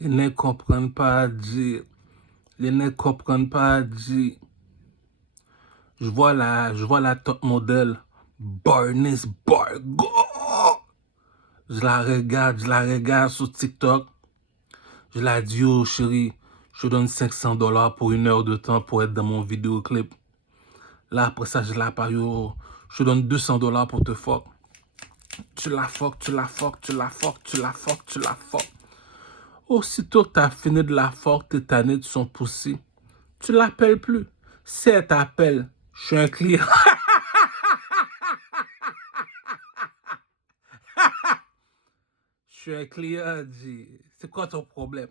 Les ne comprennent pas dire. Les ne comprennent pas dire. Je vois la top modèle. Barnes Bargo. Je la regarde sur TikTok. Je la dis, oh chérie, je te donne $500 pour 1 heure de temps pour être dans mon vidéoclip. Là, après ça, je la paye, oh, je te donne $200 pour te fuck. Tu la fuck. Aussitôt que tu as fini de la fuck, t'es tanné de son poussi. Tu l'appelles plus. Si elle t'appelle, je suis un client. Je suis un client, dit. C'est quoi ton problème?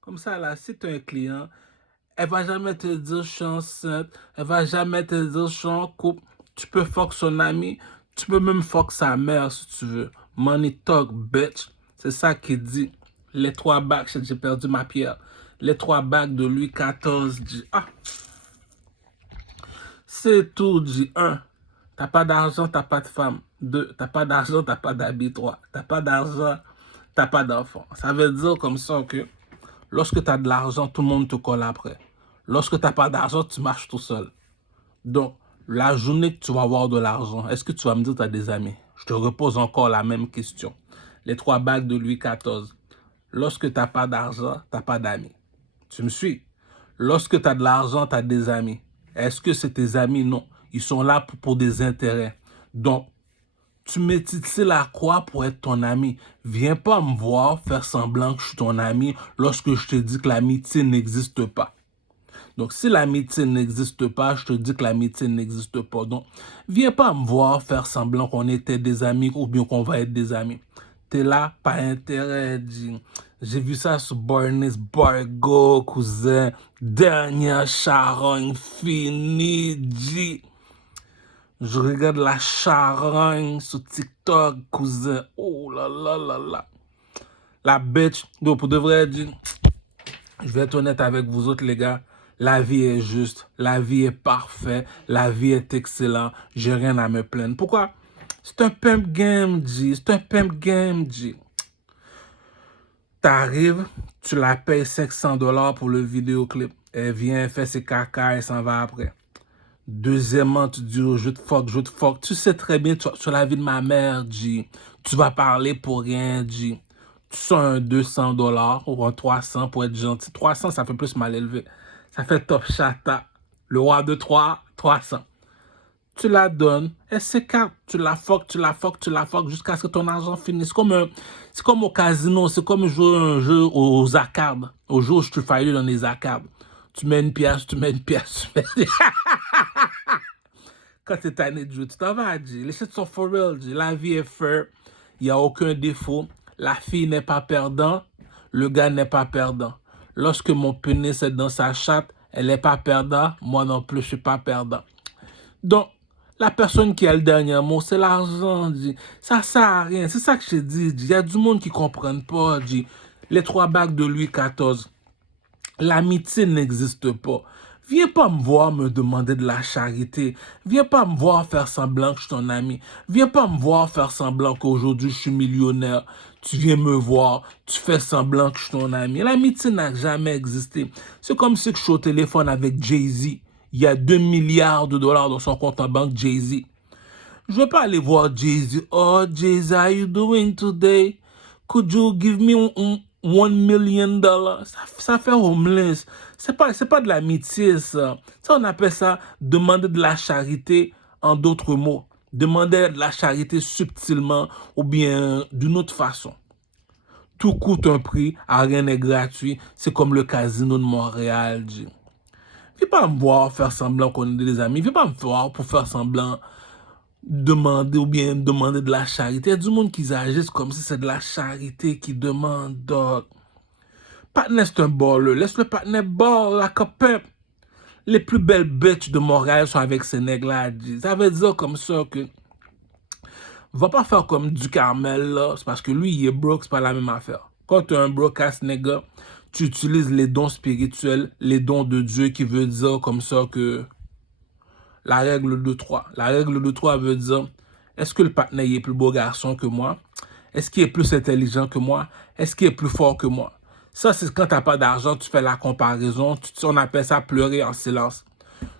Comme ça, là, si tu es un client, elle va jamais te dire je suis enceinte, elle va jamais te dire je suis en couple. Tu peux fuck son ami, tu peux même fuck sa mère si tu veux. Money talk, bitch. C'est ça qu'il dit. Les 3 bacs, j'ai perdu ma pierre. Les 3 bacs de Louis XIV, dit. Ah, c'est tout, dit. 1. T'as pas d'argent, t'as pas de femme. 2. T'as pas d'argent, t'as pas d'habit. 3. T'as pas d'argent, t'as pas d'enfant. Ça veut dire comme ça que lorsque tu as de l'argent, tout le monde te colle après. Lorsque tu n'as pas d'argent, tu marches tout seul. Donc, la journée que tu vas avoir de l'argent, est-ce que tu vas me dire que tu as des amis? Je te repose encore la même question. Les 3 bagues de Louis XIV. Lorsque tu n'as pas d'argent, tu n'as pas d'amis. Tu me suis? Lorsque tu as de l'argent, tu as des amis. Est-ce que c'est tes amis? Non. Ils sont là pour des intérêts. Donc, tu m'étiles la croix pour être ton ami. Viens pas me voir faire semblant que je suis ton ami lorsque je te dis que l'amitié n'existe pas. Donc, si l'amitié n'existe pas, je te dis que l'amitié n'existe pas. Donc, viens pas me voir faire semblant qu'on était des amis ou bien qu'on va être des amis. T'es là, pas intérêt, dit. J'ai vu ça sur Barnes Bargo, cousin. Dernière charogne finie, dit. Je regarde la charogne sur TikTok, cousin. Oh là là là là. La bitch. Donc, pour de vrai, dit, je vais être honnête avec vous autres, les gars. La vie est juste. La vie est parfaite. La vie est excellente. J'ai rien à me plaindre. Pourquoi? C'est un pimp game, G. C'est un pimp game, G. T'arrives, tu la payes $500 pour le vidéoclip. Elle vient, elle fait ses caca, elle s'en va après. Deuxièmement, tu dis, oh, je te fuck. Tu sais très bien, sur la vie de ma mère, G. Tu vas parler pour rien, G. Tu sens un $200 ou un 300 pour être gentil. 300, ça fait plus mal élevé. Ça fait top chata. Le roi de 300. Tu la donnes, elle s'écarte. Tu la fuck jusqu'à ce que ton argent finisse. C'est comme au casino, c'est comme jouer un jeu aux arcades. Au jour où je te faillis dans les arcades. Tu mets une pièce. Quand t'es tanné de jouer, tu t'en vas, G. Les shit sont for real, G. La vie est fair. Il n'y a aucun défaut. La fille n'est pas perdant. Le gars n'est pas perdant. Lorsque mon pénis est dans sa chatte, elle n'est pas perdant. Moi non plus, je suis pas perdant. Donc, la personne qui a le dernier mot, c'est l'argent, G. Ça sert à rien. C'est ça que je te dis, G. Il y a du monde qui ne comprenne pas, G. Les 3 bagues de Louis XIV. L'amitié n'existe pas. Viens pas me voir me demander de la charité. Viens pas me voir faire semblant que je suis ton ami. Viens pas me voir faire semblant qu'aujourd'hui je suis millionnaire. Tu viens me voir, tu fais semblant que je suis ton ami. L'amitié n'a jamais existé. C'est comme si je suis au téléphone avec Jay-Z. Il y a 2 milliards de dollars dans son compte en banque, Jay-Z. Je vais pas aller voir Jay-Z. Oh, Jay-Z, how you doing today? Could you give me $1 million? Ça fait homeless. C'est pas de l'amitié, ça. Ça, on appelle ça demander de la charité en d'autres mots. Demander de la charité subtilement ou bien d'une autre façon. Tout coûte un prix, rien n'est gratuit. C'est comme le casino de Montréal, G. Viens pas me voir faire semblant qu'on est des amis. Viens pas me voir pour faire semblant demander ou bien demander de la charité. Il y a du monde qui agissent comme si c'est de la charité qui demande. Donc, partenaire, c'est un baller. Laisse le partenaire ball, la copette. Les plus belles bitches de Montréal sont avec ces nègres-là. Ça veut dire comme ça que va pas faire comme du Carmel, là. C'est parce que lui, il est broke, c'est pas la même affaire. Quand tu es un broke-ass nègre, tu utilises les dons spirituels, les dons de Dieu, qui veut dire comme ça que la règle de 3. La règle de 3 veut dire, est-ce que le partenaire est plus beau garçon que moi? Est-ce qu'il est plus intelligent que moi? Est-ce qu'il est plus fort que moi? Ça, c'est quand tu n'as pas d'argent, tu fais la comparaison. On appelle ça pleurer en silence.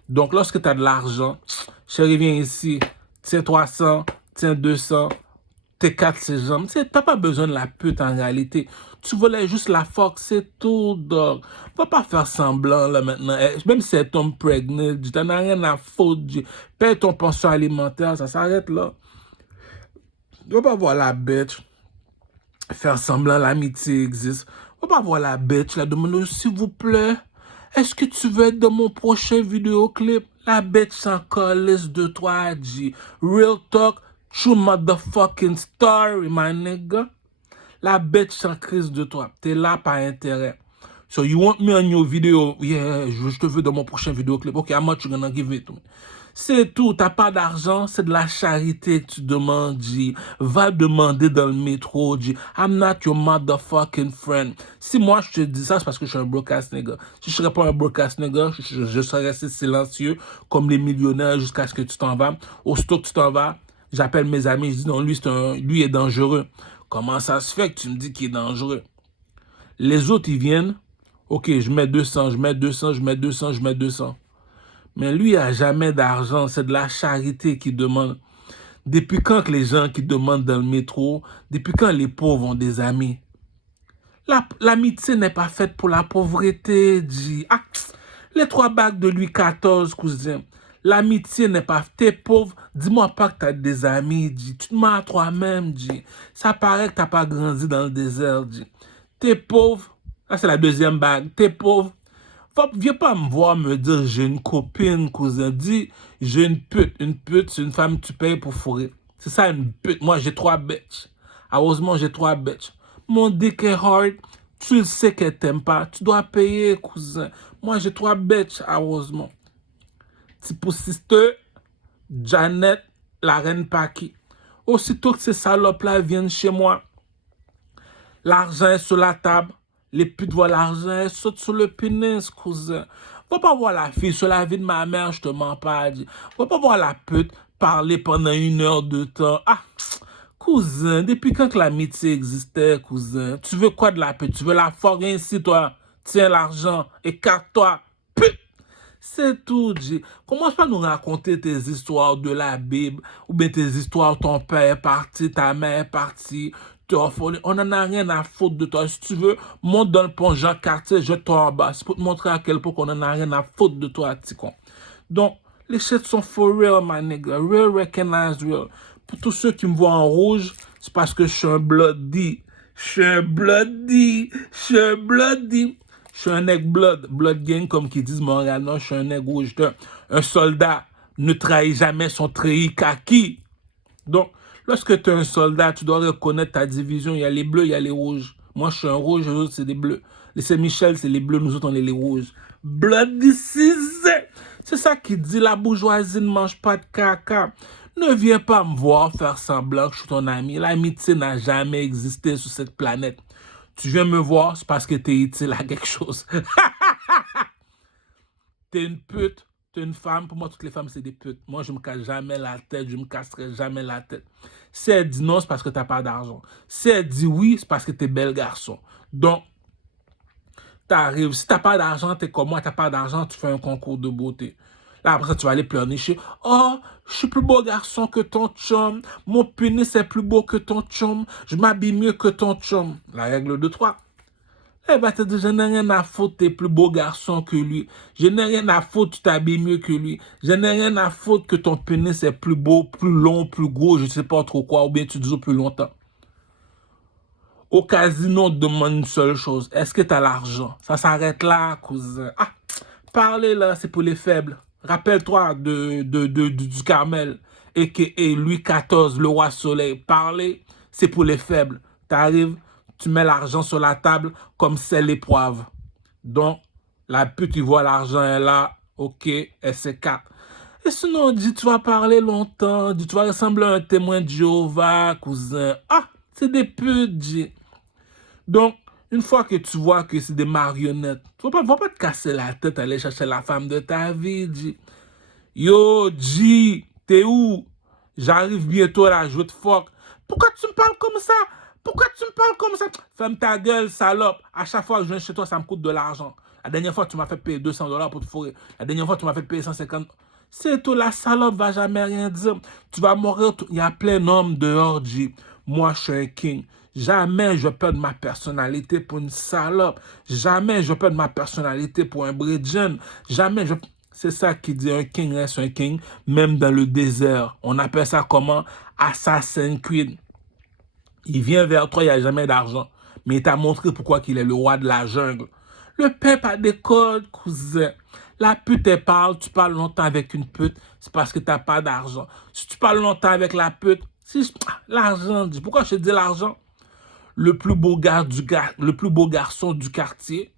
Donc, lorsque tu as de l'argent, chérie, viens ici, tiens 300, tiens 200, t'es 4 ces jambes. Tu n'as pas besoin de la pute en réalité. Tu voulais juste la fuck, c'est tout, dog. Va pas faire semblant, là, maintenant. Même si elle tombe pregnant, tu n'en as rien à foutre. Paye ton pension alimentaire, ça s'arrête là. Tu vas pas voir la bitch faire semblant l'amitié existe. Tu vas pas voir la bitch la demander, s'il vous plaît, est-ce que tu veux être dans mon prochain vidéoclip? La bitch s'en calisse de toi, G. Real talk, true motherfucking story, my nigga. La bitch s'en crise de toi. T'es là par intérêt. So you want me on your video? Yeah, je te veux dans mon prochain vidéoclip. Ok, how much you gonna give it to me? C'est tout. T'as pas d'argent, c'est de la charité que tu demandes, G. Va demander dans le métro, G. I'm not your motherfucking friend. Si moi je te dis ça, c'est parce que je suis un broadcast nigga. Si je serais pas un broadcast nigga, je serais resté silencieux comme les millionnaires jusqu'à ce que tu t'en vas. Aussitôt que tu t'en vas, j'appelle mes amis, je dis non, lui est dangereux. Comment ça se fait que tu me dis qu'il est dangereux? Les autres, ils viennent, ok, je mets 200, je mets 200, je mets 200, je mets 200. Mais lui, il n'a jamais d'argent, c'est de la charité qu'il demande. Depuis quand que les gens qui demandent dans le métro, depuis quand les pauvres ont des amis? L'amitié n'est pas faite pour la pauvreté, dit. Ah, les 3 bagues de Louis XIV, cousin. L'amitié n'est pas... T'es pauvre, dis-moi pas que t'as des amis, dit. Tu te mens à toi-même, dit. Ça paraît que t'as pas grandi dans le désert, dit. T'es pauvre. Là, c'est la 2e bague. T'es pauvre. Viens pas me voir me dire j'ai une copine, cousin. Dis j'ai une pute. Une pute, c'est une femme que tu payes pour fourrer. C'est ça une pute. Moi, j'ai 3 bitches. Heureusement, j'ai 3 bitches. Mon dick est hard. Tu le sais qu'elle t'aime pas. Tu dois payer, cousin. Moi, j'ai 3 bitches, heureusement. Tipo Sister, Janet, la reine Paki. Aussitôt que ces salopes-là viennent chez moi, l'argent est sur la table. Les putes voient l'argent, elles sautent sur le pénis, cousin. Va pas voir la fille sur la vie de ma mère, je te mens pas. Va pas voir la pute parler pendant 1 heure de temps. Ah, cousin, depuis quand que l'amitié existait, cousin? Tu veux quoi de la pute? Tu veux la foguer ici, toi? Tiens l'argent, écarte-toi, pute! C'est tout, G. Commence pas à nous raconter tes histoires de la Bible, ou bien tes histoires, ton père est parti, ta mère est partie, on n'en a rien à foutre de toi. Si tu veux, monte dans le pont Jean-Cartier, jette-toi en bas. C'est pour te montrer à quel point on n'en a rien à foutre de toi, petit con. Donc, les shit sont for real, my nigga. Real recognize real. Pour tous ceux qui me voient en rouge, c'est parce que je suis un bloody. Je suis un bloody. Je suis un bloody. Je suis un nègre blood. Blood gang, comme qu'ils disent Montréal. Non, je suis un nègre rouge. Un soldat ne trahit jamais son treillis kaki. Donc, lorsque tu es un soldat, tu dois reconnaître ta division. Il y a les bleus, il y a les rouges. Moi, je suis un rouge, les autres, c'est des bleus. Les Saint-Michel, c'est les bleus, nous autres, on est les rouges. Bloody Caesar. C'est ça qui dit la bourgeoisie ne mange pas de caca. Ne viens pas me voir faire semblant que je suis ton ami. L'amitié n'a jamais existé sur cette planète. Tu viens me voir, c'est parce que tu es utile à quelque chose. T'es une pute. T'es une femme, pour moi, toutes les femmes, c'est des putes. Moi, je me casse jamais la tête, je me casserai jamais la tête. Si elle dit non, c'est parce que t'as pas d'argent. Si elle dit oui, c'est parce que t'es bel garçon. Donc, t'arrives, si t'as pas d'argent, t'es comme moi, t'as pas d'argent, tu fais un concours de beauté. Là, après ça, tu vas aller pleurnicher. Oh, je suis plus beau garçon que ton chum. Mon pénis est plus beau que ton chum. Je m'habille mieux que ton chum. La règle de 3. Elle va te dire, je n'ai rien à foutre, t'es plus beau garçon que lui. Je n'ai rien à foutre, tu t'habilles mieux que lui. Je n'ai rien à foutre que ton pénis est plus beau, plus long, plus gros, je ne sais pas trop quoi, ou bien tu dis plus longtemps. Au casino, on te demande une seule chose. Est-ce que tu as l'argent? Ça s'arrête là, cousin. Ah, parler là, c'est pour les faibles. Rappelle-toi du Carmel, a.k.a. Louis XIV, le roi soleil. Parler, c'est pour les faibles. T'arrives, tu mets l'argent sur la table comme sel et poivre. Donc, la pute, tu vois l'argent est là, ok, elle s'écarte. Et sinon, on dit, tu vas parler longtemps, dit, tu vas ressembler à un témoin de Jéhovah, cousin. Ah, c'est des putes, dit. Donc, une fois que tu vois que c'est des marionnettes, tu vas pas te casser la tête, aller chercher la femme de ta vie, dit. Yo, G, t'es où? J'arrive bientôt là, je te fuck. Pourquoi tu me parles comme ça? Pourquoi tu me parles comme ça? Ferme ta gueule, salope. À chaque fois que je viens chez toi, ça me coûte de l'argent. La dernière fois, tu m'as fait payer $200 pour te fourrer. La dernière fois, tu m'as fait payer 150. C'est tout, la salope va jamais rien dire. Tu vas mourir. Il y a plein d'hommes dehors, G. Moi, je suis un king. Jamais je perds ma personnalité pour une salope. Jamais je perds ma personnalité pour un bridgen. Jamais je... C'est ça qui dit un king reste un king, même dans le désert. On appelle ça comment? Assassin's Creed. Il vient vers toi, il n'y a jamais d'argent. Mais il t'a montré pourquoi il est le roi de la jungle. Le peuple a des codes, cousin. La pute, elle parle, tu parles longtemps avec une pute, c'est parce que tu n'as pas d'argent. Si tu parles longtemps avec la pute, l'argent, pourquoi je te dis l'argent? Le plus beau garçon du quartier,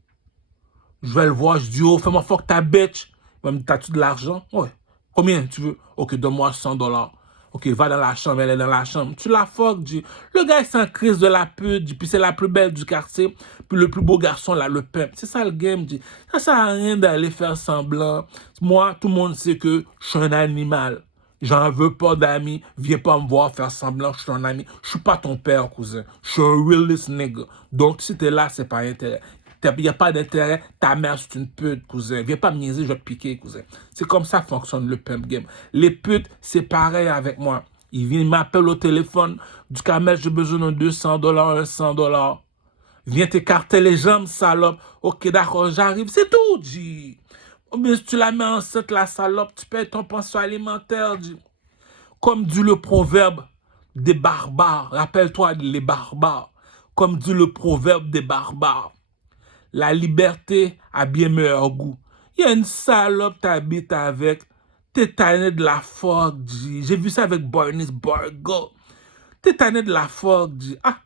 je vais le voir, je dis, oh, fais-moi fuck ta bitch. Il va me dire, t'as-tu de l'argent? Ouais. Combien tu veux? Ok, donne-moi $100. Ok, va dans la chambre, elle est dans la chambre. Tu la fuck, G. Le gars, il s'en crise de la pute, puis c'est la plus belle du quartier, puis le plus beau garçon, là, le pimp. C'est ça le game, G. Ça sert à rien d'aller faire semblant. Moi, tout le monde sait que je suis un animal. J'en veux pas d'amis. Viens pas me voir faire semblant que je suis un ami. Je suis pas ton père, cousin. Je suis un realist nigga. Donc, si t'es là, c'est pas intérêt. Il n'y a pas d'intérêt, ta mère c'est une pute, cousin. Viens pas me niaiser, je vais te piquer, cousin. C'est comme ça que fonctionne le pimp game. Les putes, c'est pareil avec moi. Ils m'appellent au téléphone. Du Kamel, j'ai besoin de $200, $100. Viens t'écarter les jambes, salope. Ok, d'accord, j'arrive. C'est tout, G. Mais si tu la mets enceinte, la salope, tu payes ton pension alimentaire, G. Comme dit le proverbe des barbares. Rappelle-toi, les barbares. Comme dit le proverbe des barbares. La liberté a bien meilleur goût. Il y a une salope t'habites avec. T'es tanné de la fuck, G. J'ai vu ça avec Barney's Burger. T'es tanné de la fuck, G. Ah,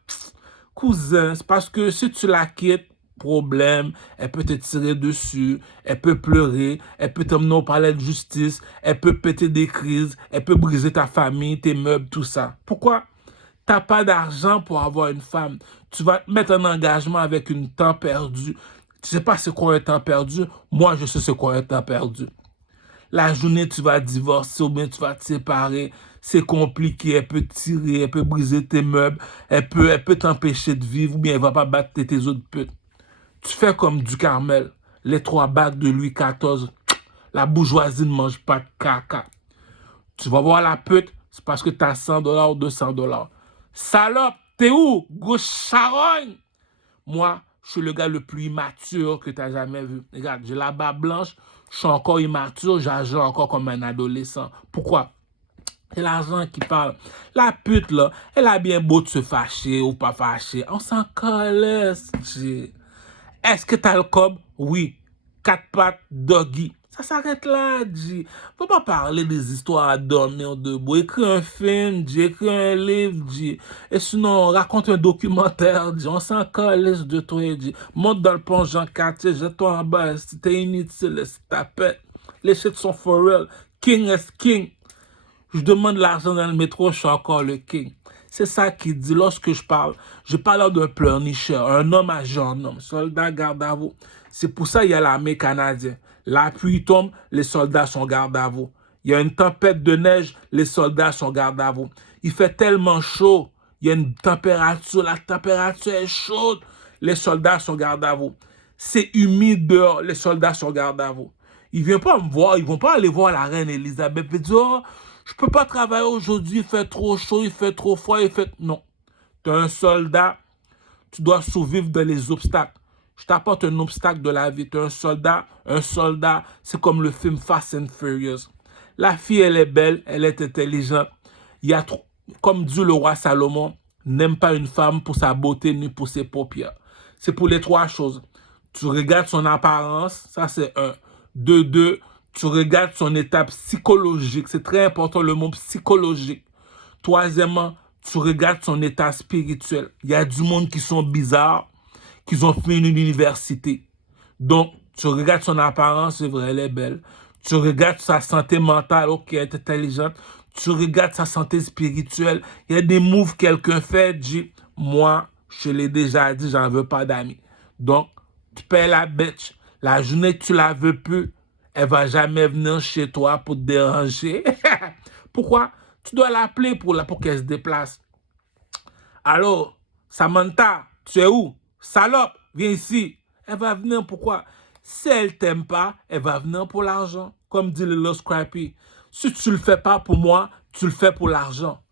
cousin, c'est parce que si tu la quittes, problème, elle peut te tirer dessus, elle peut pleurer, elle peut t'emmener au palais de justice, elle peut péter des crises, elle peut briser ta famille, tes meubles, tout ça. Pourquoi? T'as pas d'argent pour avoir une femme. Tu vas te mettre en engagement avec une temps perdu. Tu sais pas c'est quoi un temps perdu? Moi, je sais c'est quoi un temps perdu. La journée, tu vas divorcer ou bien tu vas te séparer. C'est compliqué. Elle peut tirer, elle peut briser tes meubles, elle peut t'empêcher de vivre ou bien elle va pas battre tes autres putes. Tu fais comme du Carmel. Les 3 bagues de Louis XIV. La bourgeoisie ne mange pas de caca. Tu vas voir la pute, c'est parce que tu as $100 ou $200. Salope, t'es où? Gauche charogne. Moi, je suis le gars le plus immature que tu as jamais vu. Regarde, j'ai la barbe blanche, je suis encore immature, j'agis encore comme un adolescent. Pourquoi? C'est l'argent qui parle. La pute, là, elle a bien beau de se fâcher ou pas fâcher. On s'en calisse. Est-ce que t'as le cob? Oui. 4 pattes, doggy. Ça s'arrête là, G. Faut pas parler des histoires à dormir debout. Écris un film, G. Écris un livre, G. Et sinon, raconte un documentaire, G. On s'en calisse de toi, G. Monte dans le pont Jean Cartier, jette-toi en bas. Si t'es inutile, si t'as pète. Les shit sont for real. King is king. Je demande l'argent dans le métro, je suis encore le king. C'est ça qui dit, lorsque je parle d'un pleurnicheur, un homme agit en homme, soldat garde à vous. C'est pour ça qu'il y a l'armée canadienne. La pluie tombe, les soldats sont garde à vous. Il y a une tempête de neige, les soldats sont garde à vous. Il fait tellement chaud, il y a une température, la température est chaude, les soldats sont garde à vous. C'est humide dehors, les soldats sont garde à vous. Ils ne viennent pas me voir, ils ne vont pas aller voir la reine Elisabeth et dire, oh, je ne peux pas travailler aujourd'hui, il fait trop chaud, il fait trop froid, il fait... Non. Tu es un soldat, tu dois survivre dans les obstacles. Je t'apporte un obstacle de la vie. Tu es un soldat, c'est comme le film Fast and Furious. La fille, elle est belle, elle est intelligente. Il y a trop... Comme dit le roi Salomon, n'aime pas une femme pour sa beauté ni pour ses paupières. C'est pour les 3 choses. Tu regardes son apparence, ça c'est 1. 2, tu regardes son état psychologique. C'est très important le mot psychologique. 3, tu regardes son état spirituel. Il y a du monde qui sont bizarres, qui ont fait une université. Donc, tu regardes son apparence, c'est vrai, elle est belle. Tu regardes sa santé mentale, ok, elle est intelligente. Tu regardes sa santé spirituelle. Il y a des moves que quelqu'un fait, dit, moi, je l'ai déjà dit, j'en veux pas d'amis. Donc, tu payes la bitch. La journée que tu la veux plus, elle va jamais venir chez toi pour te déranger. Pourquoi? Tu dois l'appeler pour qu'elle se déplace. Alors, Samantha, tu es où? Salope, viens ici. Elle va venir pourquoi? Si elle t'aime pas, elle va venir pour l'argent. Comme dit le Little Scrappy. Si tu le fais pas pour moi, tu le fais pour l'argent.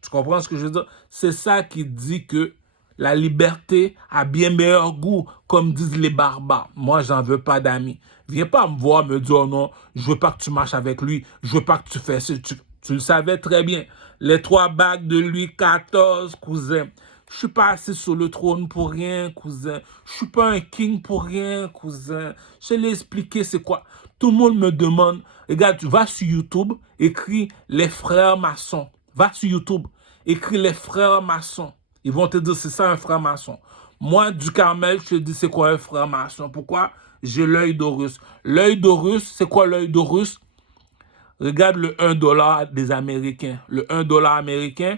Tu comprends ce que je veux dire? C'est ça qui dit que la liberté a bien meilleur goût, comme disent les barbares. Moi, j'en veux pas d'amis. Viens pas me voir, me dire, oh non, je veux pas que tu marches avec lui, je veux pas que tu fasses ça. Tu le savais très bien. Les 3 bagues de Louis XIV, cousin. Je suis pas assis sur le trône pour rien, cousin. Je suis pas un king pour rien, cousin. Je l'ai expliqué, c'est quoi. Tout le monde me demande, regarde, tu vas sur YouTube, écris les frères maçons. Va sur YouTube, écris les frères maçons. Ils vont te dire, c'est ça un frère maçon. Moi, du Carmel, je te dis, c'est quoi un frère maçon? Pourquoi? J'ai l'œil d'Horus. L'œil d'Horus, c'est quoi l'œil d'Horus? Regarde le 1$ des Américains. Le 1$ américain,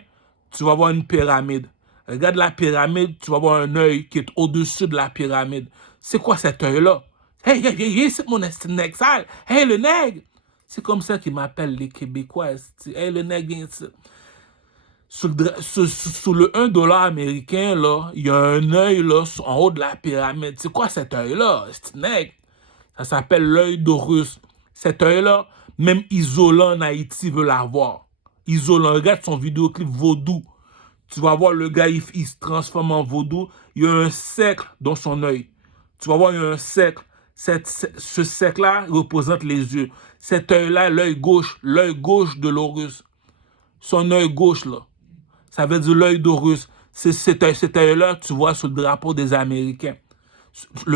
tu vas voir une pyramide. Regarde la pyramide, tu vas voir un œil qui est au-dessus de la pyramide. C'est quoi cet œil-là? Hey, hey, hey, hey, c'est mon nègre sale. Hey, le nègre. C'est comme ça qu'ils m'appellent les Québécois. Hey, le nègre, viens ici. Sous le 1$ américain, là, il y a un œil là, en haut de la pyramide. C'est quoi cet œil-là? C'est nègre. Ça s'appelle l'œil d'Horus. Cet œil-là, même Isolant en Haïti veut l'avoir. Isolant, regarde son vidéoclip Vaudou. Tu vas voir le gars, il se transforme en vaudou. Il y a un cercle dans son œil. Tu vas voir, il y a un cercle. Ce cercle-là représente les yeux. Cet œil-là, l'œil gauche de l'Horus. Son œil gauche, là. Ça veut dire l'œil d'Horus. C'est cet œil-là, tu vois sur le drapeau des Américains.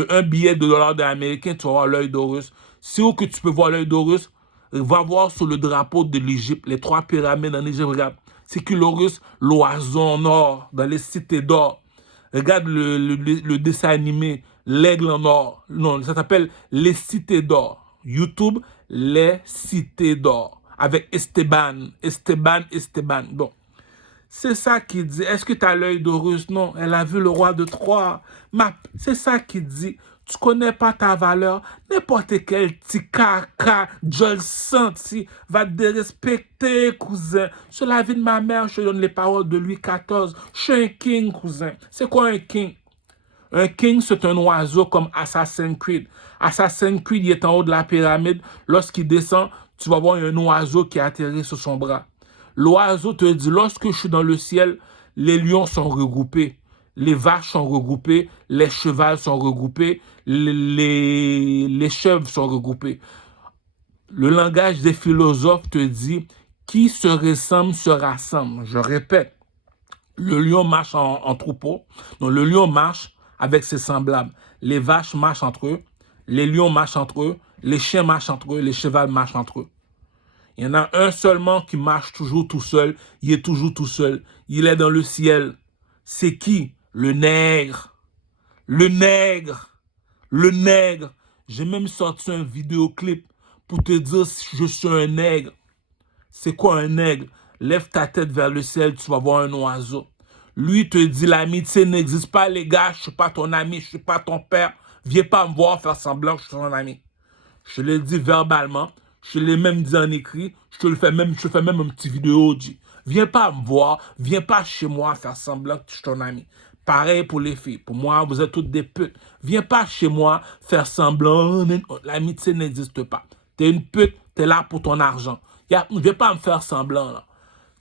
Un billet de $1 des Américains, tu vas voir l'œil d'Horus. Si où que tu peux voir l'œil d'Horus, va voir sur le drapeau de l'Égypte, les 3 pyramides en Égypte, regarde. C'est que l'Horus, l'oiseau en or, dans les cités d'or. Regarde le dessin animé, l'aigle en or. Non, ça s'appelle Les Cités d'or. YouTube, Les Cités d'or. Avec Esteban. Bon. C'est ça qui dit. Est-ce que tu as l'œil d'Horus? Non, elle a vu le roi de Troie. C'est ça qui dit. Tu connais pas ta valeur. N'importe quel petit caca, Joel Santi, va te dérespecter, cousin. Sur la vie de ma mère, je te donne les paroles de Louis XIV. Je suis un king, cousin. C'est quoi un king? Un king, c'est un oiseau comme Assassin's Creed. Assassin's Creed, il est en haut de la pyramide. Lorsqu'il descend, tu vas voir un oiseau qui atterrit sur son bras. L'oiseau te dit, lorsque je suis dans le ciel, les lions sont regroupés, les vaches sont regroupées, les chevaux sont regroupés, les chèvres sont regroupés. Le langage des philosophes te dit, qui se ressemble se rassemble. Je répète, le lion marche en troupeau, donc le lion marche avec ses semblables. Les vaches marchent entre eux, les lions marchent entre eux, les chiens marchent entre eux, les chevaux marchent entre eux. Il y en a un seulement qui marche toujours tout seul. Il est toujours tout seul. Il est dans le ciel. C'est qui? Le nègre. Le nègre. Le nègre. J'ai même sorti un vidéoclip pour te dire si je suis un nègre. C'est quoi un nègre? Lève ta tête vers le ciel, tu vas voir un oiseau. Lui te dit l'amitié n'existe pas, les gars. Je suis pas ton ami, je suis pas ton père. Viens pas me voir faire semblant que je suis ton ami. Je l'ai dit verbalement. Je l'ai même dit en écrit, je fais même un petit vidéo. Viens pas me voir, viens pas chez moi faire semblant que je suis ton ami. Pareil pour les filles. Pour moi, vous êtes toutes des putes. Viens pas chez moi faire semblant. L'amitié n'existe pas. T'es une pute, t'es là pour ton argent. Viens pas me faire semblant, là.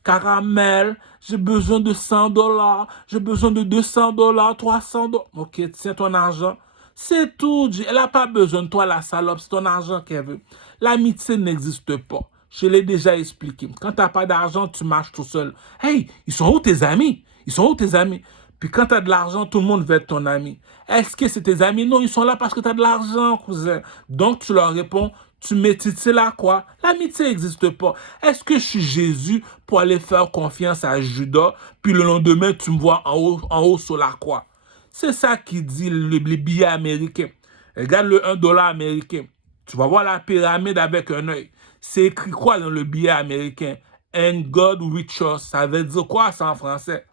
Caramel, j'ai besoin de $100, j'ai besoin de $200, $300. Ok, tiens ton argent. C'est tout. Elle n'a pas besoin de toi, la salope. C'est ton argent qu'elle veut. L'amitié n'existe pas. Je l'ai déjà expliqué. Quand tu n'as pas d'argent, tu marches tout seul. Hey, ils sont où tes amis? Ils sont où tes amis? Puis quand tu as de l'argent, tout le monde veut être ton ami. Est-ce que c'est tes amis? Non, ils sont là parce que tu as de l'argent, cousin. Donc tu leur réponds, tu métites là quoi? L'amitié n'existe pas. Est-ce que je suis Jésus pour aller faire confiance à Judas, puis le lendemain, tu me vois en haut sur la croix? C'est ça qui dit les billets américains. Regarde le 1$ américain. Tu vas voir la pyramide avec un œil. C'est écrit quoi dans le billet américain? And God with us. Ça veut dire quoi ça en français?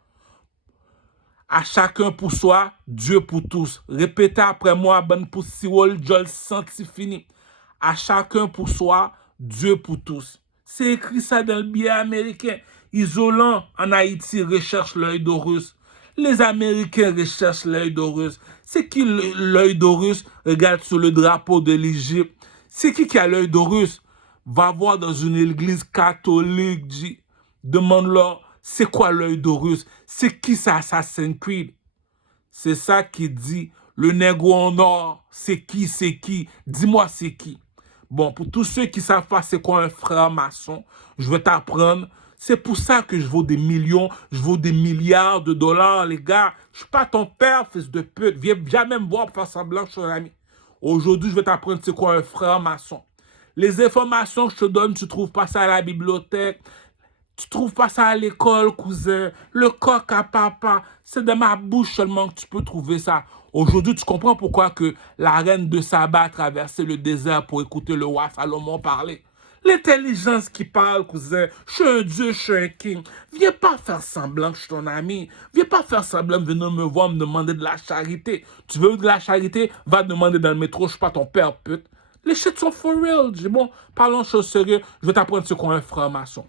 À chacun pour soi, Dieu pour tous. Répétez après moi, bonne pour Siwol, Joel Santi fini. À chacun pour soi, Dieu pour tous. C'est écrit ça dans le billet américain. Isolant en Haïti recherche l'œil d'Horus. Les Américains recherchent l'œil d'Horus. C'est qui l'œil d'Horus? Regarde sur le drapeau de l'Égypte. C'est qui a l'œil d'Horus? Va voir dans une église catholique, demande-leur, c'est quoi l'œil d'Horus? C'est qui ça, Assassin's Creed? C'est ça qui dit, le nègre en or, c'est qui? Dis-moi c'est qui? Bon, pour tous ceux qui savent pas c'est quoi un franc-maçon, je vais t'apprendre. C'est pour ça que je vaux des millions, je vaux des milliards de dollars, les gars. Je suis pas ton père, fils de pute. Viens jamais me voir pour faire semblant, je suis un ami. Aujourd'hui, je vais t'apprendre c'est quoi un franc-maçon. Les informations que je te donne, tu trouves pas ça à la bibliothèque. Tu trouves pas ça à l'école, cousin. Le coq à papa, c'est dans ma bouche seulement que tu peux trouver ça. Aujourd'hui, tu comprends pourquoi que la reine de Saba a traversé le désert pour écouter le roi Salomon parler. L'intelligence qui parle, cousin. Je suis un dieu, je suis un king. Viens pas faire semblant que je suis ton ami. Viens pas faire semblant de venir me voir me demander de la charité. Tu veux de la charité? Va demander dans le métro, je suis pas ton père, pute. Les shit sont for real. J'ai bon, parlons choses sérieuses. Je vais t'apprendre ce qu'est un franc-maçon.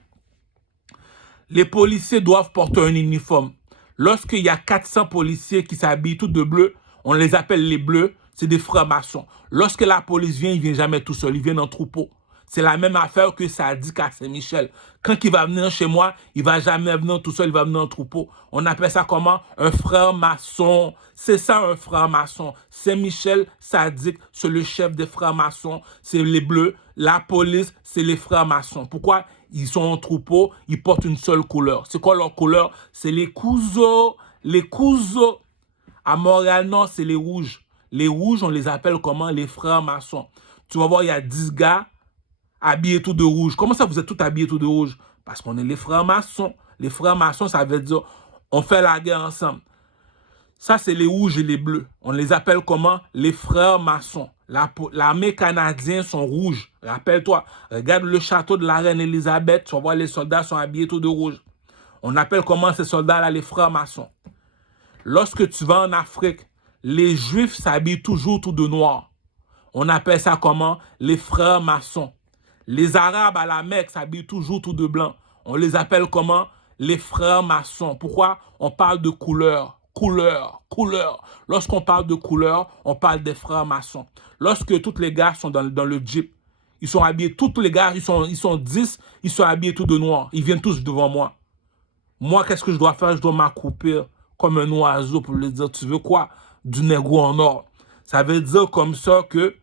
Les policiers doivent porter un uniforme. Lorsqu'il y a 400 policiers qui s'habillent tout de bleu, on les appelle les bleus, c'est des francs-maçons. Lorsque la police vient, il ne vient jamais tout seul, il vient en troupeau. C'est la même affaire que Sadiq à Saint-Michel. Quand il va venir chez moi, il ne va jamais venir tout seul, il va venir en troupeau. On appelle ça comment? Un franc-maçon. C'est ça un franc-maçon. Saint-Michel, Sadiq, c'est le chef des francs-maçons, c'est les bleus. La police, c'est les francs-maçons. Pourquoi? Ils sont en troupeau, ils portent une seule couleur. C'est quoi leur couleur? C'est les couzeaux. Les couzeaux. À Montréal-Nord, c'est les rouges. Les rouges, on les appelle comment? Les francs-maçons. Tu vas voir, il y a 10 gars habillés tout de rouge. Comment ça, vous êtes tous habillés tout de rouge? Parce qu'on est les francs-maçons. Les francs-maçons, ça veut dire on fait la guerre ensemble. Ça, c'est les rouges et les bleus. On les appelle comment? Les francs-maçons. L'armée canadienne sont rouges. Rappelle-toi, regarde le château de la reine Elisabeth. Tu vas voir, les soldats sont habillés tout de rouge. On appelle comment ces soldats-là? Les francs-maçons. Lorsque tu vas en Afrique, les Juifs s'habillent toujours tout de noir. On appelle ça comment? Les francs-maçons. Les Arabes à la Mecque s'habillent toujours tout de blanc. On les appelle comment? Les francs-maçons. Pourquoi? On parle de couleur. Couleur. Lorsqu'on parle de couleur, on parle des francs-maçons. Lorsque tous les gars sont dans le Jeep, ils sont habillés, tous les gars, ils sont 10, ils sont habillés tout de noir. Ils viennent tous devant moi. Moi, qu'est-ce que je dois faire? Je dois m'accroupir comme un oiseau pour lui dire, tu veux quoi? Du négro en or. Ça veut dire comme ça que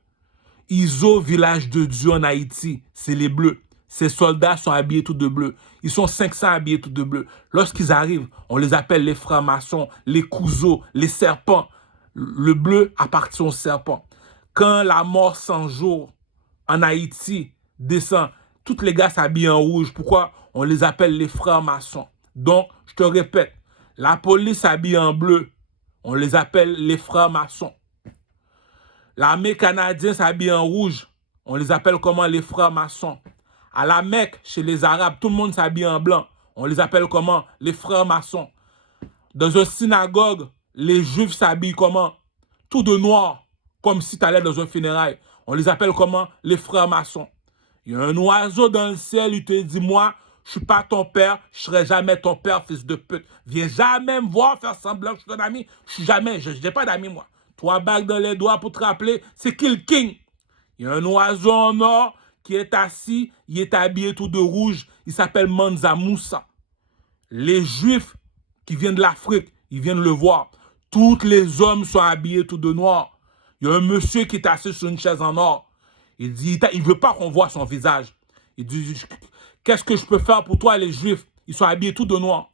ISO, village de Dieu en Haïti, c'est les bleus. Ces soldats sont habillés tout de bleu. Ils sont 500 habillés tout de bleu. Lorsqu'ils arrivent, on les appelle les francs-maçons, les couzeaux, les serpents. Le bleu appartient aux serpents. Quand la mort 100 jours en Haïti descend, tous les gars s'habillent en rouge. Pourquoi? On les appelle les francs-maçons. Donc, je te répète, la police s'habille en bleu. On les appelle les francs-maçons. L'armée canadienne s'habille en rouge. On les appelle comment? Les francs-maçons. À la Mecque, chez les Arabes, tout le monde s'habille en blanc. On les appelle comment? Les francs-maçons. Dans une synagogue, les Juifs s'habillent comment? Tout de noir, comme si tu allais dans un funérail. On les appelle comment? Les francs-maçons. Il y a un oiseau dans le ciel, il te dit, moi, je suis pas ton père, je serai jamais ton père, fils de pute. Viens jamais me voir faire semblant que je suis ton ami. Je suis jamais, je n'ai pas d'amis, moi. 3 bagues dans les doigts pour te rappeler, c'est qui le king? Il y a un oiseau en or qui est assis, il est habillé tout de rouge, il s'appelle Mansa Moussa. Les Juifs qui viennent de l'Afrique, ils viennent le voir. Tous les hommes sont habillés tout de noir. Il y a un monsieur qui est assis sur une chaise en or. Il dit, il ne veut pas qu'on voit son visage. Il dit, qu'est-ce que je peux faire pour toi, les Juifs? Ils sont habillés tout de noir.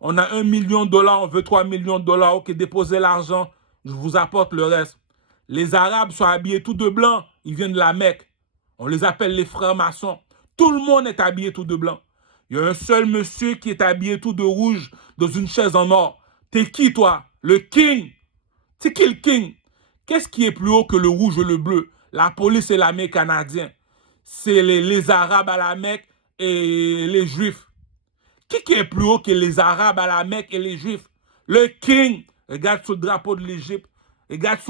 On a $1 million, on veut $3 millions. Ok, déposez l'argent, je vous apporte le reste. Les Arabes sont habillés tout de blanc. Ils viennent de la Mecque. On les appelle les francs-maçons. Tout le monde est habillé tout de blanc. Il y a un seul monsieur qui est habillé tout de rouge dans une chaise en or. T'es qui, toi? Le king? C'est qui le king? Qu'est-ce qui est plus haut que le rouge et le bleu? La police et l'armée canadienne. C'est les Arabes à la Mecque et les Juifs. Qui est plus haut que les Arabes à la Mecque et les Juifs? Le king. Regarde sur le drapeau de l'Égypte. Regarde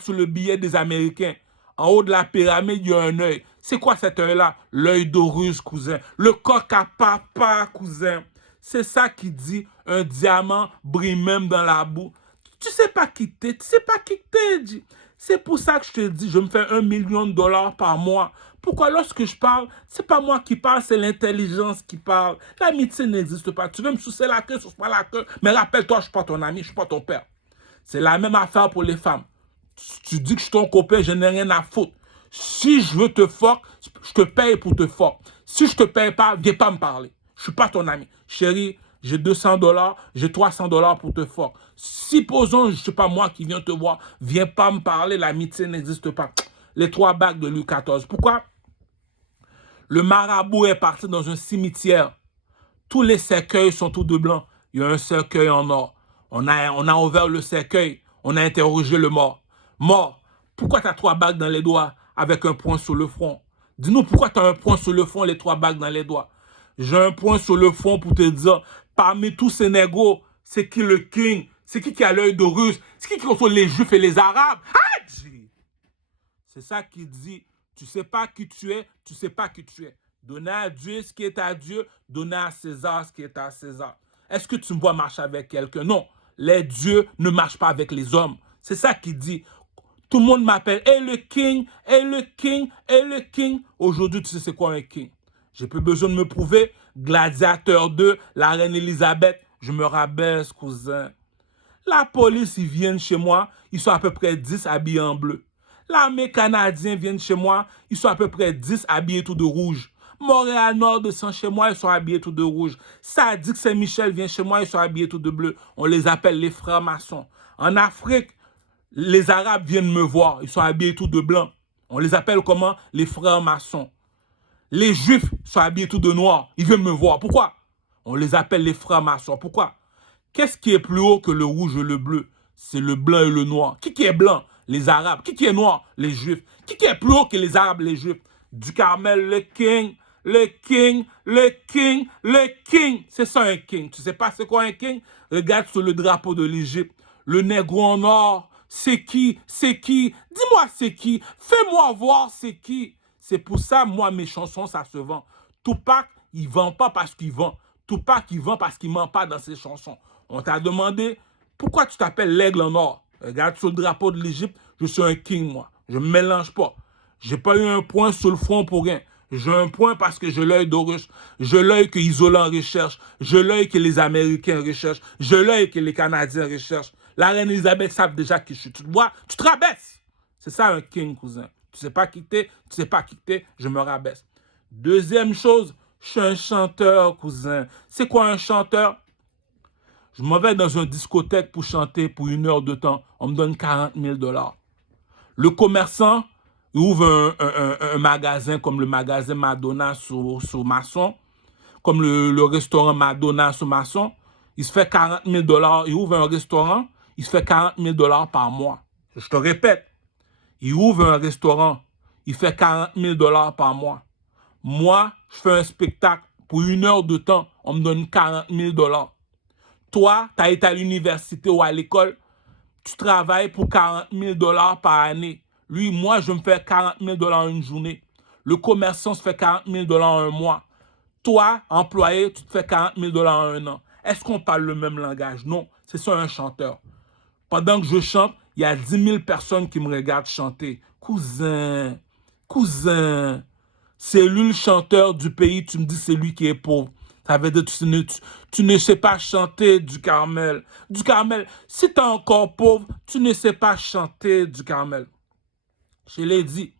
sur le billet des Américains. En haut de la pyramide, il y a un œil. C'est quoi cet œil-là? L'œil d'Horus, cousin. Le coq à papa, cousin. C'est ça qui dit un diamant brille même dans la boue. Tu sais pas qui t'es, tu sais pas qui t'es, dit. C'est pour ça que je te dis, je me fais 1 million de dollars par mois. Pourquoi lorsque je parle, c'est pas moi qui parle, c'est l'intelligence qui parle. L'amitié n'existe pas. Tu veux me sucer la queue, suce pas la queue. Mais rappelle-toi, je suis pas ton ami, je suis pas ton père. C'est la même affaire pour les femmes. Tu dis que je suis ton copain, je n'ai rien à foutre. Si je veux te fuck, je te paye pour te fuck. Si je te paye pas, viens pas me parler. Je suis pas ton ami. Chérie, j'ai 200 $, j'ai 300 $ pour te fuck. Supposons, je sais pas moi qui viens te voir, viens pas me parler, l'amitié n'existe pas. Les 3 bagues de Louis XIV. Pourquoi? Le marabout est parti dans un cimetière. Tous les cercueils sont tous de blanc. Il y a un cercueil en or. On a ouvert le cercueil. On a interrogé le mort. Mort, pourquoi tu as 3 bagues dans les doigts avec un point sur le front? Dis-nous pourquoi tu as un point sur le front, les 3 bagues dans les doigts. J'ai un point sur le front pour te dire, parmi tous ces négros, c'est qui le king? C'est qui a l'œil de russe? C'est qui contrôle les juifs et les arabes? Hadji! C'est ça qui dit, tu sais pas qui tu es, tu sais pas qui tu es. Donnez à Dieu ce qui est à Dieu, donnez à César ce qui est à César. Est-ce que tu me vois marcher avec quelqu'un? Non, les dieux ne marchent pas avec les hommes. C'est ça qui dit. Tout le monde m'appelle, hey le king, hey le king, hey le king. Aujourd'hui, tu sais c'est quoi un king? J'ai plus besoin de me prouver. Gladiateur 2, la reine Elisabeth, je me rabaisse, cousin. La police, ils viennent chez moi, ils sont à peu près 10 habillés en bleu. L'armée canadienne vient chez moi, ils sont à peu près 10 habillés tout de rouge. Montréal Nord descend chez moi, ils sont habillés tout de rouge. Sadiq Saint-Michel vient chez moi, ils sont habillés tout de bleu. On les appelle les francs-maçons. En Afrique, les Arabes viennent me voir, ils sont habillés tout de blanc. On les appelle comment? Les francs-maçons. Les Juifs sont habillés tout de noir, ils viennent me voir. Pourquoi? On les appelle les francs-maçons. Pourquoi? Qu'est-ce qui est plus haut que le rouge et le bleu? C'est le blanc et le noir. Qui est blanc? Les Arabes. Qui est noir? Les Juifs. Qui est plus haut que les Arabes, les Juifs? Du Carmel, le king, le king, le king, le king. C'est ça un king. Tu sais pas c'est quoi un king? Regarde sur le drapeau de l'Égypte. Le négro en or. C'est qui? C'est qui? Dis-moi c'est qui? Fais-moi voir c'est qui? C'est pour ça, moi, mes chansons, ça se vend. Tupac, il vend pas parce qu'il vend. Tupac, il vend parce qu'il ment pas dans ses chansons. On t'a demandé, pourquoi tu t'appelles l'aigle en or? Regarde sur le drapeau de l'Égypte, je suis un king, moi. Je ne me mélange pas. J'ai pas eu un point sur le front pour rien. J'ai un point parce que j'ai l'œil d'Horus. J'ai l'œil que Isolant recherche. J'ai l'œil que les Américains recherchent. J'ai l'œil que les Canadiens recherchent. La reine Elisabeth savent déjà qui je suis. Tu te vois, tu te rabaisses. C'est ça un king, cousin. Tu sais pas qui t'es, tu sais pas qui t'es, je me rabaisse. Deuxième chose, je suis un chanteur, cousin. C'est quoi un chanteur? Je m'en vais dans une discothèque pour chanter pour 1 heure de temps. On me donne 40 000 $. Le commerçant, il ouvre un magasin comme le magasin Madonna sur Masson, comme le restaurant Madonna sur Masson. Il se fait 40 000 $. Il ouvre un restaurant, il se fait 40 000 $ par mois. Je te répète, il ouvre un restaurant, il fait 40 000 $ par mois. Moi, je fais un spectacle pour 1 heure de temps, on me donne 40 000 $. Toi, tu as été à l'université ou à l'école, tu travailles pour 40 000 $ par année. Lui, moi, je me fais 40 000 $ une journée. Le commerçant se fait 40 000 $ un mois. Toi, employé, tu te fais 40 000 $ un an. Est-ce qu'on parle le même langage? Non, c'est ça un chanteur. Pendant que je chante, il y a 10 000 personnes qui me regardent chanter. Cousin, cousin, c'est lui le chanteur du pays, tu me dis c'est lui qui est pauvre. Ça veut dire que tu ne sais pas chanter du Carmel. Du Carmel, si tu es encore pauvre, tu ne sais pas chanter du Carmel. Je l'ai dit,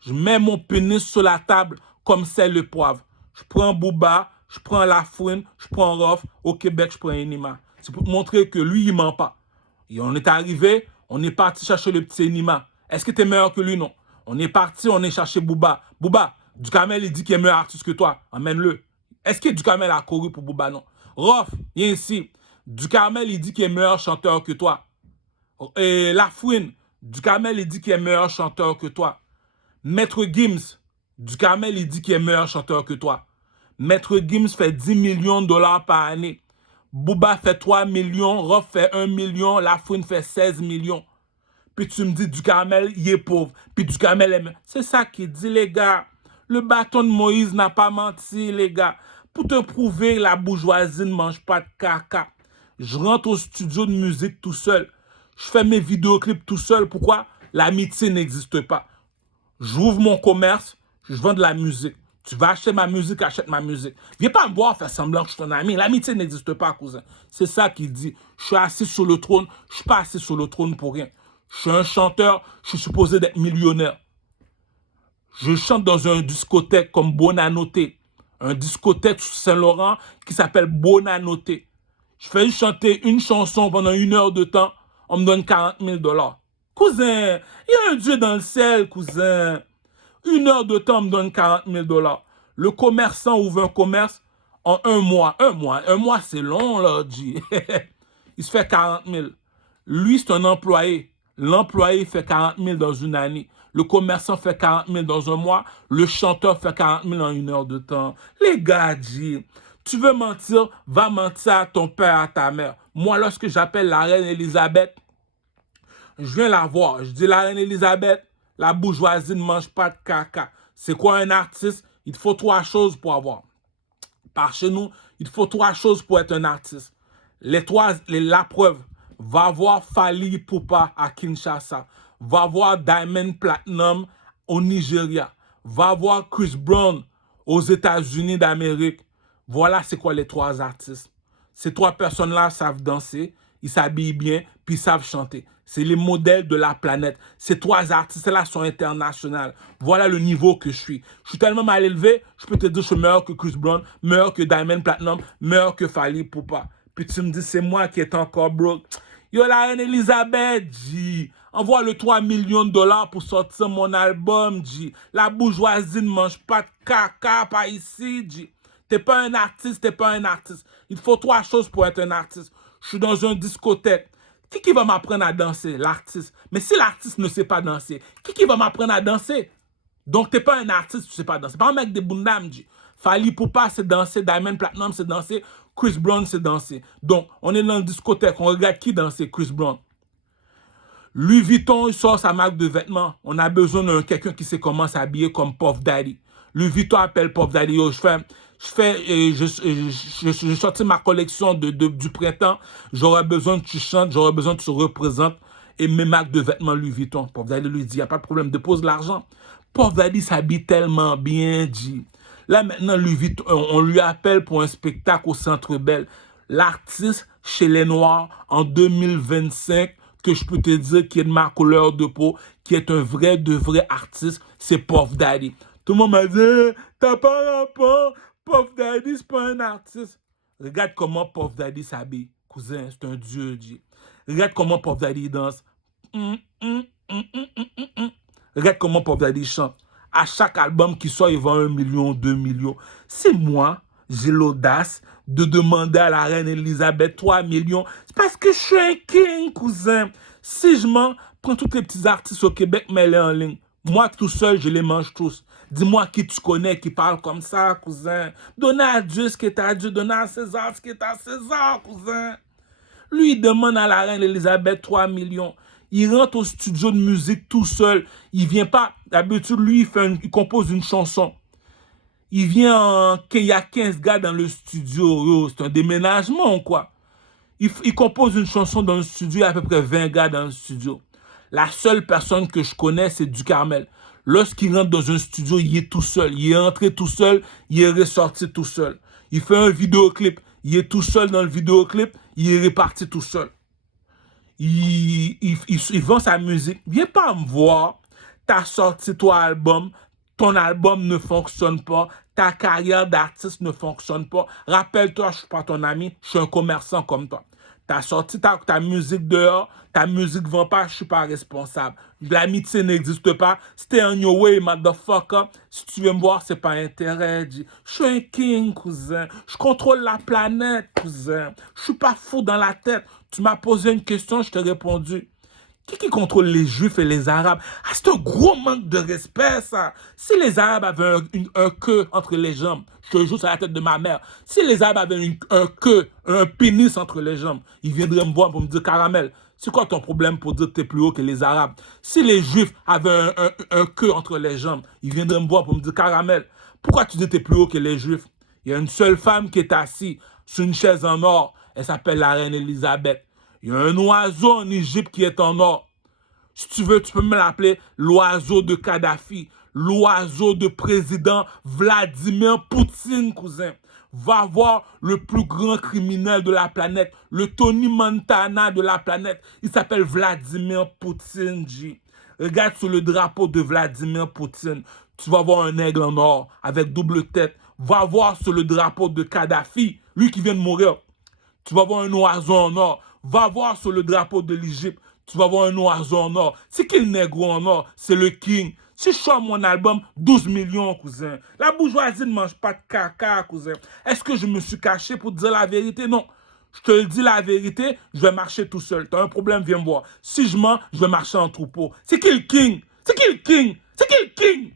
je mets mon pénis sur la table comme c'est le poivre. Je prends Booba, je prends Lafouine, je prends Rof. Au Québec, je prends Enima. C'est pour te montrer que lui, il ment pas. Et on est arrivé, on est parti chercher le petit Enima. Est-ce que tu es meilleur que lui? Non. On est parti, on est cherché Booba. Booba, Ducamel, il dit qu'il est meilleur artiste que toi. Emmène-le. Est-ce que Ducamel a couru pour Booba? Non. Rof, viens ici. Ducamel, il dit qu'il est meilleur chanteur que toi. Et Lafouine, Ducamel, il dit qu'il est meilleur chanteur que toi. Maître Gims, Ducamel, il dit qu'il est meilleur chanteur que toi. Maître Gims fait 10 millions de $ par année. Booba fait 3 millions, Rof fait 1 million, Lafouine fait 16 millions. Puis tu me dis Ducamel, il est pauvre. Puis Ducamel est... C'est ça qu'il dit, les gars. Le bâton de Moïse n'a pas menti, les gars. Pour te prouver, la bourgeoisie ne mange pas de caca. Je rentre au studio de musique tout seul. Je fais mes vidéoclips tout seul. Pourquoi? L'amitié n'existe pas. J'ouvre mon commerce, je vends de la musique. Tu vas acheter ma musique, achète ma musique. Viens pas me voir faire semblant que je suis ton ami. L'amitié n'existe pas, cousin. C'est ça qu'il dit. Je suis assis sur le trône. Je suis pas assis sur le trône pour rien. Je suis un chanteur. Je suis supposé d'être millionnaire. Je chante dans un discothèque comme Bonanote. Un discothèque sur Saint-Laurent qui s'appelle Bonanote. Je fais chanter une chanson pendant 1 heure de temps. On me donne 40 000 $. Cousin, il y a un Dieu dans le ciel, cousin. 1 heure de temps, on me donne 40 000 $. Le commerçant ouvre un commerce en 1 mois. 1 mois. 1 mois, c'est long, là, dit. Il se fait 40 000. Lui, c'est un employé. L'employé fait 40 000 dans une année. Le commerçant fait 40 000 dans un mois. Le chanteur fait 40 000 en 1 heure de temps. Les gars, dit, tu veux mentir, va mentir à ton père, à ta mère. Moi, lorsque j'appelle la reine Elisabeth, je viens la voir. Je dis, la reine Elisabeth, la bourgeoisie ne mange pas de caca. C'est quoi un artiste? Il te faut 3 choses pour avoir. Par chez nous, il te faut 3 choses pour être un artiste. La preuve, va voir Fally Ipupa à Kinshasa. Va voir Diamond Platinum au Nigeria. Va voir Chris Brown aux États-Unis d'Amérique. Voilà c'est quoi les 3 artistes. Ces 3 personnes-là savent danser, ils s'habillent bien, puis ils savent chanter. C'est les modèles de la planète. Ces 3 artistes-là sont internationaux. Voilà le niveau que je suis. Je suis tellement mal élevé, je peux te dire que je suis meilleur que Chris Brown, meilleur que Diamond Platinum, meilleur que Fally Ipupa. Puis tu me dis, c'est moi qui est encore broke. Yo, la reine Elisabeth, G. Envoie le 3 millions de $ pour sortir mon album, G. La bourgeoisie ne mange pas de caca, pas ici, G. T'es pas un artiste, t'es pas un artiste. Il faut 3 choses pour être un artiste. Je suis dans un discothèque. Qui va m'apprendre à danser? L'artiste. Mais si l'artiste ne sait pas danser, qui va m'apprendre à danser? Donc, t'es pas un artiste, tu sais pas danser. Pas un mec de Bundam, G. Fally Ipupa, c'est danser. Diamond Platinum, c'est danser. Chris Brown, c'est danser. Donc, on est dans une discothèque. On regarde qui danser? Chris Brown. Louis Vuitton, il sort sa marque de vêtements. On a besoin de quelqu'un qui sait comment s'habiller comme Puff Daddy. Louis Vuitton appelle Puff Daddy. Yo, je sortis ma collection du printemps. J'aurais besoin que tu chantes, j'aurais besoin que tu représentes. Et mes marques de vêtements Louis Vuitton. Puff Daddy lui dit, il n'y a pas de problème, dépose l'argent. Puff Daddy s'habille tellement bien, dit. Là, maintenant, Louis Vuitton, on lui appelle pour un spectacle au Centre Bell. L'artiste chez les Noirs en 2025, que je peux te dire qui est de ma couleur de peau, qui est un vrai de vrai artiste, c'est Puff Daddy. Tout le monde m'a dit, t'as pas rapport, Puff Daddy, c'est pas un artiste. Regarde comment Puff Daddy s'habille. Cousin, c'est un dieu, dit. Regarde comment Puff Daddy danse. Regarde comment Puff Daddy chante. À chaque album qui sort, il vend 1 million, 2 millions. C'est moi, j'ai l'audace de demander à la reine Elisabeth 3 millions. C'est parce que je suis un king, cousin. Si je mens, prends tous les petits artistes au Québec, mets-les en ligne. Moi, tout seul, je les mange tous. Dis-moi qui tu connais qui parle comme ça, cousin. Donne à Dieu ce qui est à Dieu. Donne à César ce qui est à César, cousin. Lui, il demande à la reine Elisabeth 3 millions. Il rentre au studio de musique tout seul. Il vient pas. D'habitude, lui, il compose une chanson. Il vient qu'il y a 15 gars dans le studio. C'est un déménagement, quoi. Il compose une chanson dans le studio. Il y a à peu près 20 gars dans le studio. La seule personne que je connais, c'est Ducarmel. Lorsqu'il rentre dans un studio, il est tout seul. Il est entré tout seul. Il est ressorti tout seul. Il fait un vidéoclip. Il est tout seul dans le vidéoclip. Il est reparti tout seul. Il vend sa musique. Viens pas me voir. T'as sorti ton album. Ton album ne fonctionne pas. Ta carrière d'artiste ne fonctionne pas. Rappelle-toi, je suis pas ton ami. Je suis un commerçant comme toi. T'as sorti ta musique dehors. Ta musique ne vend pas. Je suis pas responsable. L'amitié n'existe pas. Stay on your way, motherfucker. Si tu veux me voir, c'est pas intérêt. Je suis un king, cousin. Je contrôle la planète, cousin. Je suis pas fou dans la tête. Tu m'as posé une question, je t'ai répondu. Qui contrôle les Juifs et les Arabes? Ah, c'est un gros manque de respect, ça. Si les Arabes avaient un queue entre les jambes, je te joue sur la tête de ma mère. Si les Arabes avaient un queue, un pénis entre les jambes, ils viendraient me voir pour me dire, Caramel, c'est quoi ton problème pour dire que tu es plus haut que les Arabes? Si les Juifs avaient un queue entre les jambes, ils viendraient me voir pour me dire, Caramel, pourquoi tu dis que tu es plus haut que les Juifs? Il y a une seule femme qui est assise sur une chaise en or. Elle s'appelle la reine Elisabeth. Il y a un oiseau en Égypte qui est en or. Si tu veux, tu peux me l'appeler l'oiseau de Kadhafi, l'oiseau de président Vladimir Poutine, cousin. Va voir le plus grand criminel de la planète, le Tony Montana de la planète. Il s'appelle Vladimir Poutine, G. Regarde sur le drapeau de Vladimir Poutine. Tu vas voir un aigle en or avec double tête. Va voir sur le drapeau de Kadhafi, lui qui vient de mourir. Tu vas voir un oiseau en or. Va voir sur le drapeau de l'Égypte. Tu vas voir un oiseau en or. C'est qui le négro en or? C'est le king. Si je sors mon album, 12 millions, cousin. La bourgeoisie ne mange pas de caca, cousin. Est-ce que je me suis caché pour te dire la vérité? Non. Je te le dis la vérité, je vais marcher tout seul. T'as un problème, viens me voir. Si je mens, je vais marcher en troupeau. C'est qui le king? C'est qui le king? C'est qui le king?